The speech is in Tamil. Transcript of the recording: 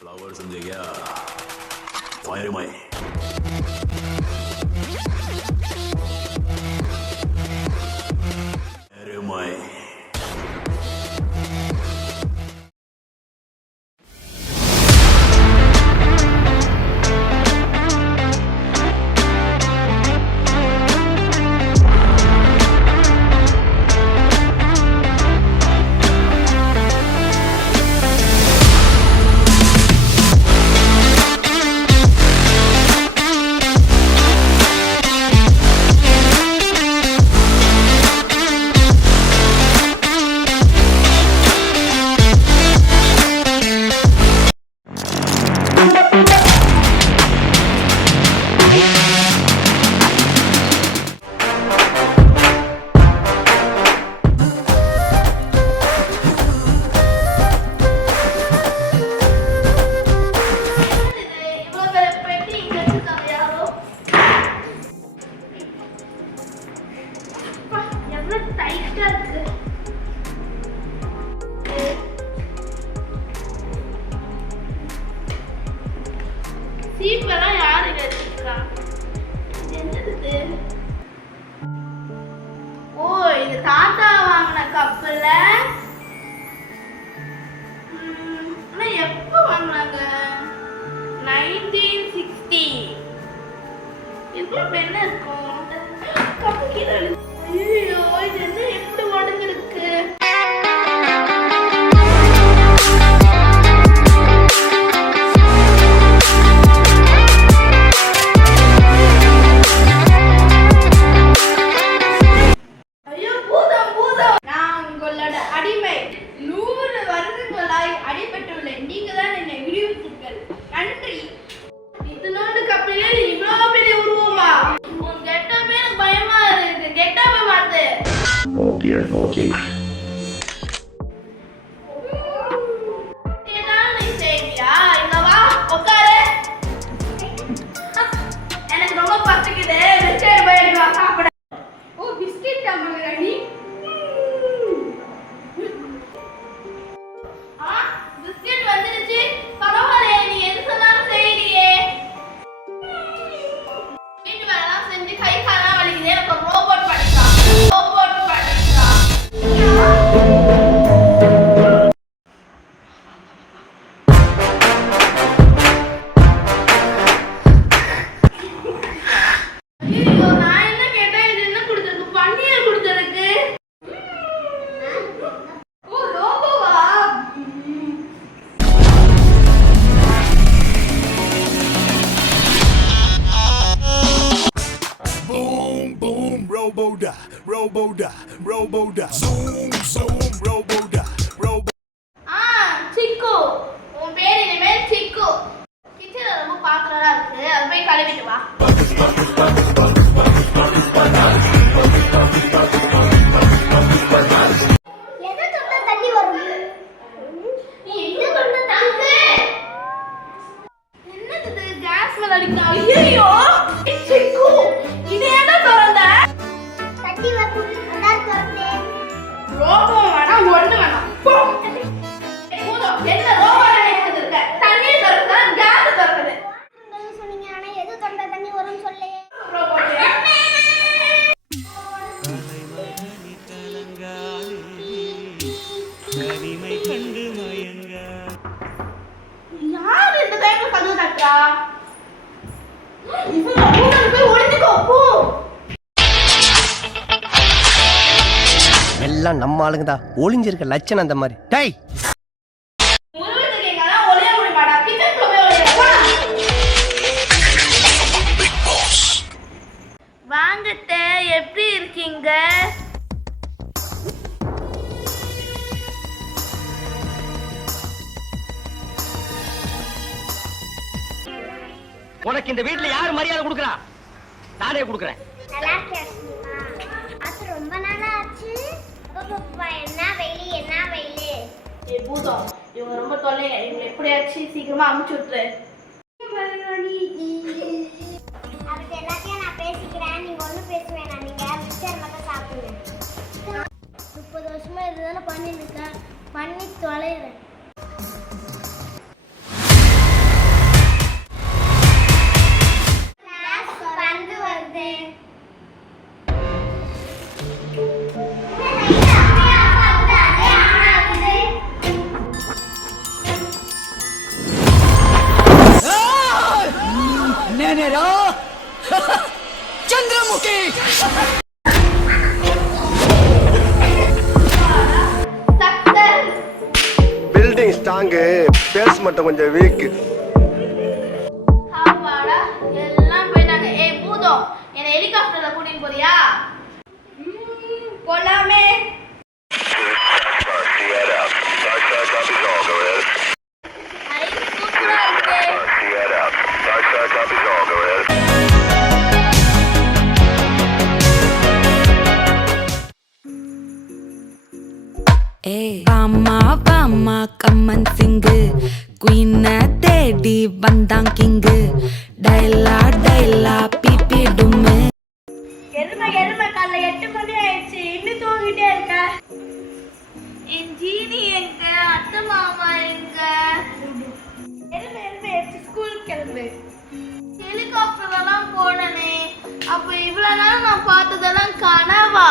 फ्लावर समझे क्या? फायर माई சீப்பெல்லாம் யாரு வச்சிருக்கா? என்னது? ஓ, இது தாத்தா வாங்கின கப்புல. ஆனா எப்ப வாங்கினாங்க? 1960. இதுக்குள்ள என்ன இருக்கும்? கப்பு கீழே ஐயோ, இது என்ன எப்படி உடஞ்சிருக்கு? Okay. எனக்கு ரொம்ப பசிக்குது. பிஸ்கட் போய் வா சாப்பிட. ஓ, பிஸ்கட் அம்மாடி. பிஸ்கட் வந்துருச்சு. பரவாயில்லை, நீ எது சொன்னாலும் செய்யறியே. வீட்டு வேலைலாம் செஞ்சு கை காலெல்லாம் வலிக்குது. எனக்கு ரோபோட் படிச்சா. Roboda, zoom, Roboda. சிக்கு, உன் பேர் இனிமேல் சிக்கு. கிச்சன்ல ரொம்ப பாத்திரம்லாம் இருக்கு, அது போய் கழுவிட்டு வா. எதை தொட்டா தண்ணி வரும்? நீ எங்க தொட்டா தண்ணி? என்னது கேஸ் மேல அடிக்குது? ஐயோ, சிக்கு, இது என்ன திறந்த? தண்ணி வரும், அதான் திறந்தேன். ரோபோ வேணாம், ஒண்ணு வேணாம். என்ன ரோபோ நினைச்சிட்டு இருக்க? தண்ணி திறந்தா கேஸ் திறக்குது. சொன்னீங்க, ஆனா எது தொட்டா தண்ணி வரும்னு சொல்லலையே. யார் இந்த டைம்ல கதவு தட்டா? இவங்க ஊருக்கு போய் ஒளிஞ்சுக்கோ போ. எல்லாம் நம்ம ஆளுங்க தான். ஒளிஞ்சிருக்க லட்சணம் அந்த மாதிரி. டேய், வாங்கட்ட, எப்படி இருக்கீங்க? உனக்கு இந்த வீட்டுல யாரு மரியாதை கொடுக்கறா? நானே கொடுக்கறேன். நல்லா இருக்கீங்களா? அது ரொம்ப நாளா ஆச்சு. அப்பா என்ன வெயிலி, என்ன வெயிலி? ஏய் பூதம், இவங்க ரொம்ப தொல்லைங்க. இவங்க எப்படியாச்சும் சீக்கிரமா அமுச்சு விட்டுரு. அதுக்கு எல்லாத்தையும் நான் பேசிக்கிறேன். நீங்க ஒன்றும் பேச வேணாம். நீங்க மிக்சர் மட்டும் சாப்பிடுங்க. 30 வருஷமா இதுதானே பண்ணிட்டு இருக்கேன். பண்ணி தொலைகிறேன். तेरा Chandramukhi success. Building strong base மட்டும் கொஞ்சம் வீக். அப்பாடா, எல்லாம் போயிட்டாங்க. ஏய் பூதம், என்னை ஹெலிகாப்டர்ல கூட்டிட்டு போறியா? போலாமே. ஐ, சூப்பரா இருக்கு. பாமா பாமா கம்மன் சிங்கு குயின தேடி வந்தான் கிங்கு டைலா டைலா பிபி டும்மு. எருமை காலைல 8 மணி ஆயிடுச்சு, இன்னும் தூங்கிட்டே இருக்க. என் ஜீனி எங்க, அத்தை மாமா எங்க? எருமை ஸ்கூல் கிளம்பு. ஹெலிகாப்டர்லாம் போனனே, அப்ப இவ்வளவு நாள் நான் பார்த்ததெல்லாம் கனவா?